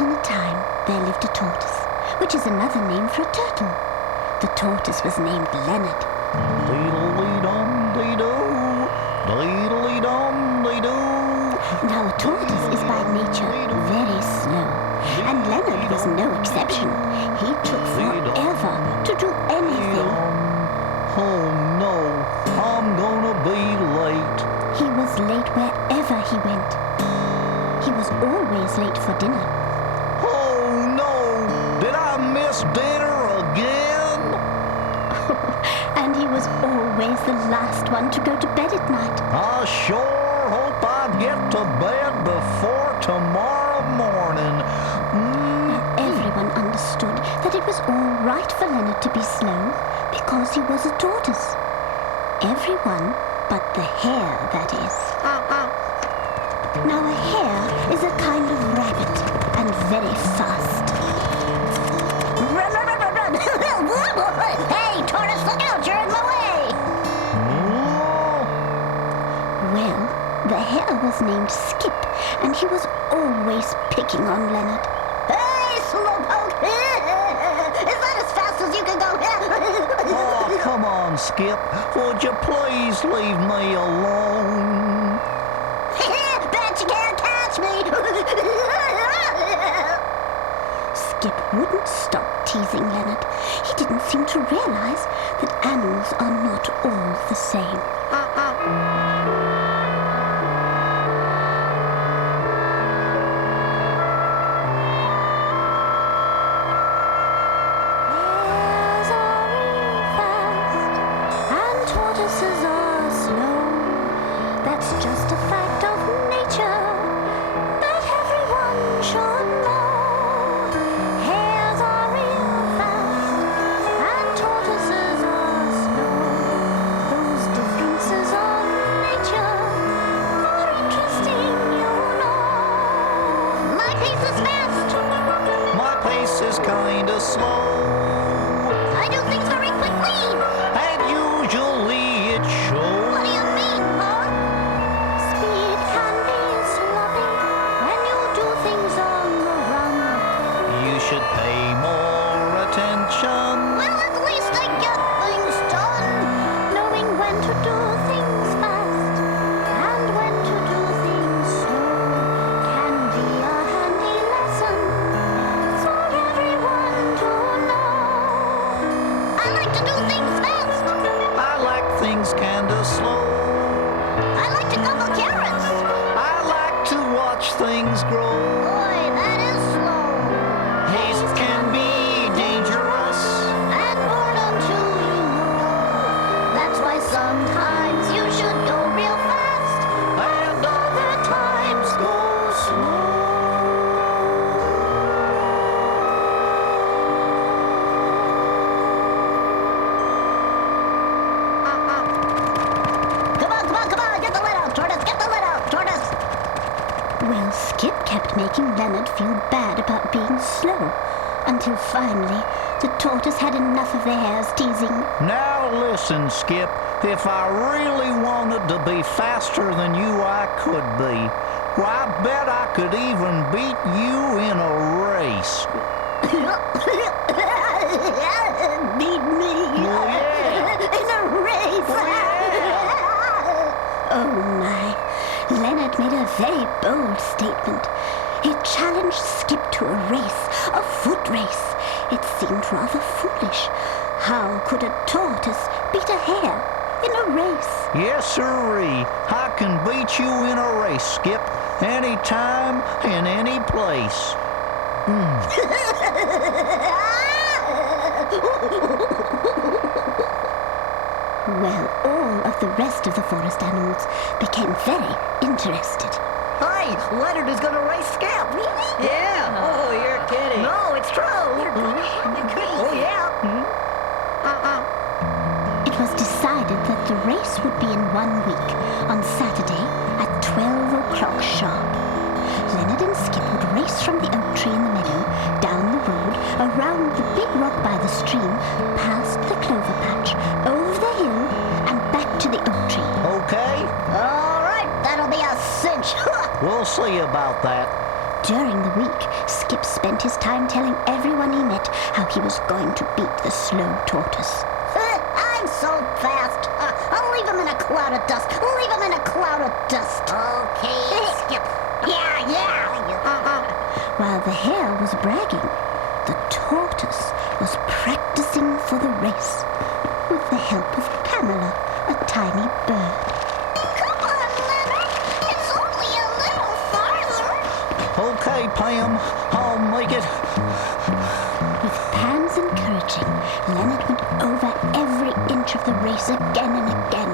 upon a time, there lived a tortoise, which is another name for a turtle. The tortoise was named Leonard. Deedle-dee-dum-dee-doo, deedle-dee-dum-dee-doo. Now, a tortoise is by nature very slow, and Leonard was no exception. He took forever to do anything. Oh no, I'm gonna be late. He was late wherever he went. He was always late for dinner. Oh no, did I miss dinner again? And he was always the last one to go to bed at night. I sure hope I get to bed before tomorrow morning. Everyone understood that it was all right for Leonard to be slow because he was a tortoise. Everyone but the hare, that is. Now, a hare is a kind of rabbit and very fast. Run, run, run, run, run! Hey, tortoise, look out! You're in my way! Well, the hare was named Skip, and he was always picking on Leonard. Hey, slowpoke! Is that as fast as you can go? Oh, come on, Skip. Would you please leave me alone? Bet you can't catch me! Skip wouldn't stop teasing Leonard. He didn't seem to realize that animals are not all the same. Hares are real fast, and tortoises are slow. That's just a fact of nature that everyone should know. Hares are real fast, and tortoises are slow. Those differences of nature are interesting, you know. My pace is fast. My pace is kinda slow. I do things very quickly. And usually it shows. What do you mean, huh? Speed can be sloppy when you do things on the run. You should pay more attention. Well, at least I get things done. Knowing when to do things fast and when to do things slow can be a handy lesson for everyone to know. I like to do things fast. I like things kinda slow. I like to gobble carrots. I like to watch things grow. Boy, that is slow. Haste can be dangerous. And boredom too, you know. That's why sometimes you should go real fast, And other times go slow. Come on, get the lid out, tortoise, get the lid out, tortoise. Well, Skip kept making Leonard feel bad about being slow, until finally the tortoise had enough of the hare's teasing. Now listen, Skip. If I really wanted to be faster than you, I could be. Well, I bet I could even beat you in a race. Beat me in a race. Oh my, Leonard made a very bold statement. He challenged Skip to a race, a foot race. It seemed rather foolish. How could a tortoise beat a hare in a race? Yes, sirree. I can beat you in a race, Skip. Anytime and any place. Well, all of the rest of the forest animals became very interested. Hey, Leonard is gonna race Skip. Really? Yeah. Oh, you're kidding. No, it's true. Oh, yeah. It was decided that the race would be in 1 week, on Saturday at 12 o'clock sharp. Leonard and Skip would race from the oak tree in the meadow, down the road, around the big rock by the stream, past the clover patch, over the hill, and back to the oak tree. Okay? All right, that'll be a cinch. We'll see about that. During the week, Skip spent his time telling everyone he met how he was going to beat the slow tortoise. I'm so fast. I'll leave him in a cloud of dust. Leave him in a cloud of dust. Okay, Skip. Yeah. While the hare was bragging, the tortoise was practicing for the race with the help of Pamela, a tiny bird. Come on, Leonard. It's only a little farther. Okay, Pam, I'll make it. With Pam's encouraging, Leonard went over every inch of the race again and again.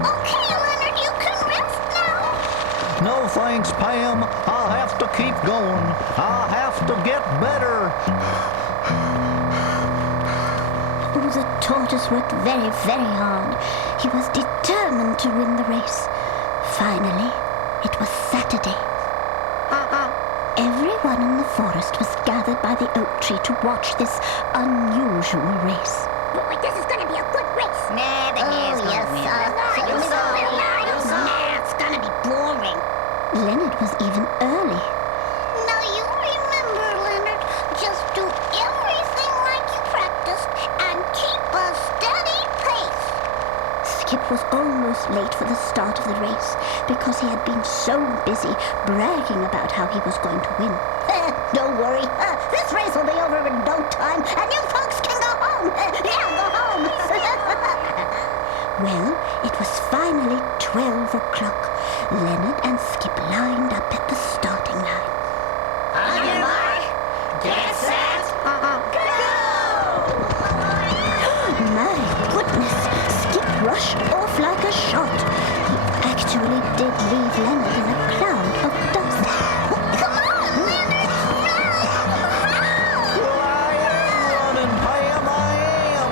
Okay, Leonard, you can rest now. No thanks, Pam. I'll have to keep going. I'll have to get better. Oh, the tortoise worked very, very hard. He was determined to win the race. Finally, it was Saturday. Everyone in the forest was gathered by the oak tree to watch this unusual race. Boy, this is gonna be a good race. Nah, the hare's gonna win. It's gonna be boring. Leonard was even early. Now you remember, Leonard, just do everything like you practiced and keep a steady pace. Skip was almost late for the start of the race because he had been so busy bragging about how he was going to win. Don't worry. This race will be over in no time, and you folks can go home. Go home. Well, it was finally 12 o'clock. Leonard and Skip lined up at the starting line. On your mark, get set, go! My goodness, Skip rushed off like a shot. He actually did leave Leonard in a cloud of dust. Come on, Leonard! Well, I am running, Pam, I am.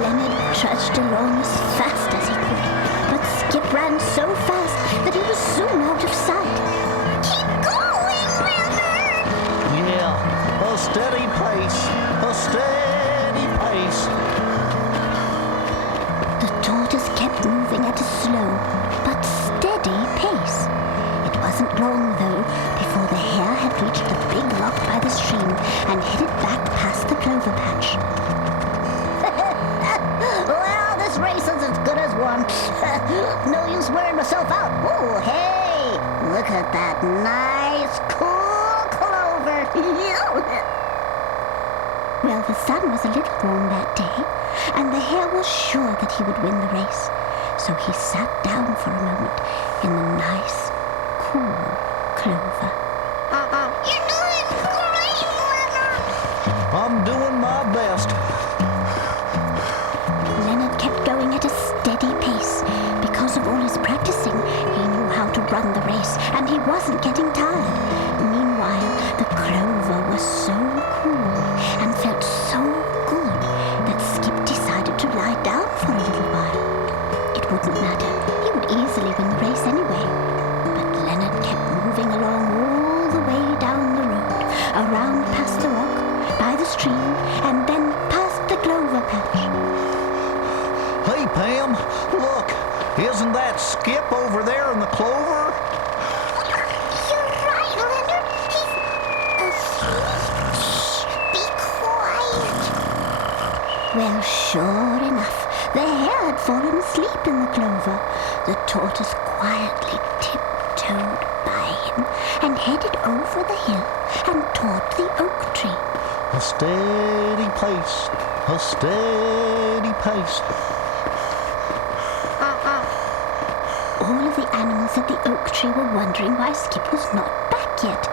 Leonard trudged along as fast as he could, but Skip ran so fast that he was soon out of sight. Keep going, Leonard! Yeah, a steady pace, a steady pace. The tortoise kept moving at a slow but steady pace. It wasn't long, though, before the hare had reached the big rock by the stream and headed back past the clover patch. Well, this race is as good as won. No use wearing myself out. Oh, hey! Look at that nice, cool clover. Well, the sun was a little warm that day, and the hare was sure that he would win the race. So he sat down for a moment in the nice, cool clover. You're doing great, Leonard! I'm doing my best. Leonard kept going at a steady pace. Because of all his practicing, he knew how to run the race, and he wasn't getting tired. Meanwhile, the clover was so cool and felt so good that Skip decided to lie down for a little while. It wouldn't matter. He would easily win the race anyway. But Leonard kept moving along all the way down the road, around past the rock, by the stream, and then past the clover patch. Hey, Pam, look, isn't that Skip over there in the clover? You're right, Leonard. He's asleep. Shh, be quiet. Well, sure enough, the hare had fallen asleep in the clover. The tortoise quietly tiptoed by him and headed over the hill and toward the oak tree. A steady pace, a steady pace. All of the animals at the oak tree were wondering why Skip was not back yet.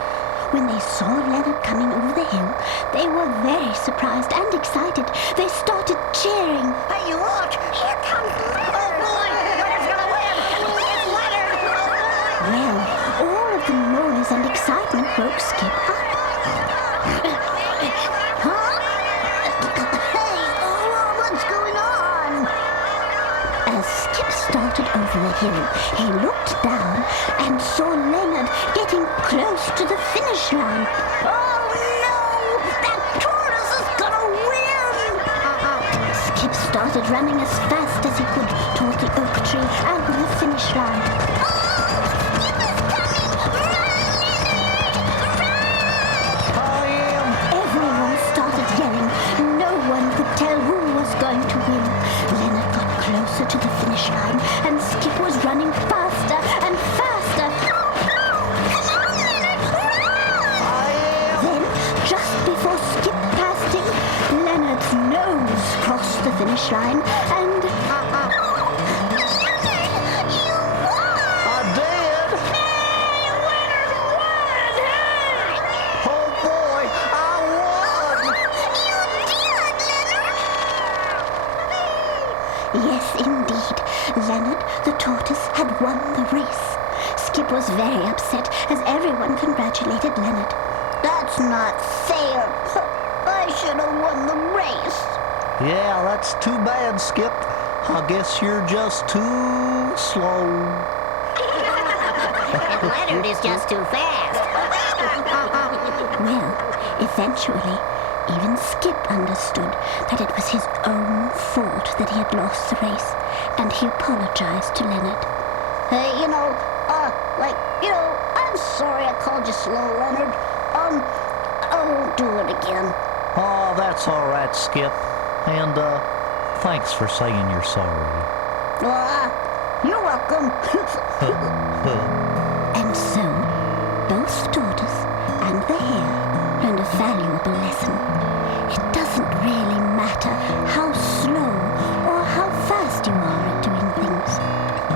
When they saw Leonard coming over the hill, they were very surprised and excited. They started cheering. Hey, look! Here comes Leonard! Oh, boy! Leonard's gonna win! It's Leonard! Well, all of the noise and excitement woke Skip up. Huh? Hey, what's going on? As Skip started over the hill, he looked down and saw Leonard getting close to the finish line. Oh, no! That tortoise is gonna win! Skip started running as fast as he could toward the oak tree and the finish line. Oh, Skip is coming! Run, Leonard! finish line, and I did. Oh boy, I won. yes, indeed, Leonard the tortoise had won the race. Skip was very upset as everyone congratulated Leonard. That's not fair. I should have won the race. Yeah, that's too bad, Skip. I guess you're just too slow. And Leonard is just too fast. Well, eventually, even Skip understood that it was his own fault that he had lost the race, and he apologized to Leonard. Hey, I'm sorry I called you slow, Leonard. I won't do it again. Oh, that's all right, Skip. And, thanks for saying you're sorry. You're welcome. And so, both the tortoise and the hare learned a valuable lesson. It doesn't really matter how slow or how fast you are at doing things.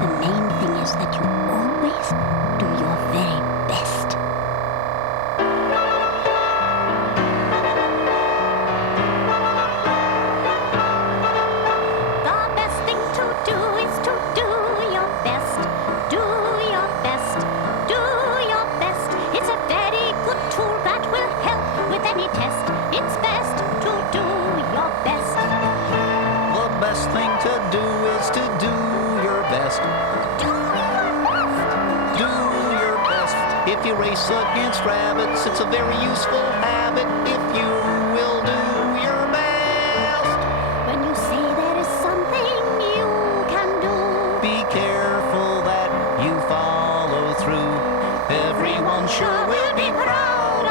The main thing is that you always do your very best. The best thing to do is to do your best. Do your best. Do your best. It's a very good tool that will help with any test. It's best to do your best. The best thing to do is to do your best. Do your best. Do your best. If you race against rabbits, it's a very useful habit if you will do your best. When you say there is something you can do, Be careful that you follow through. Everyone sure will be proud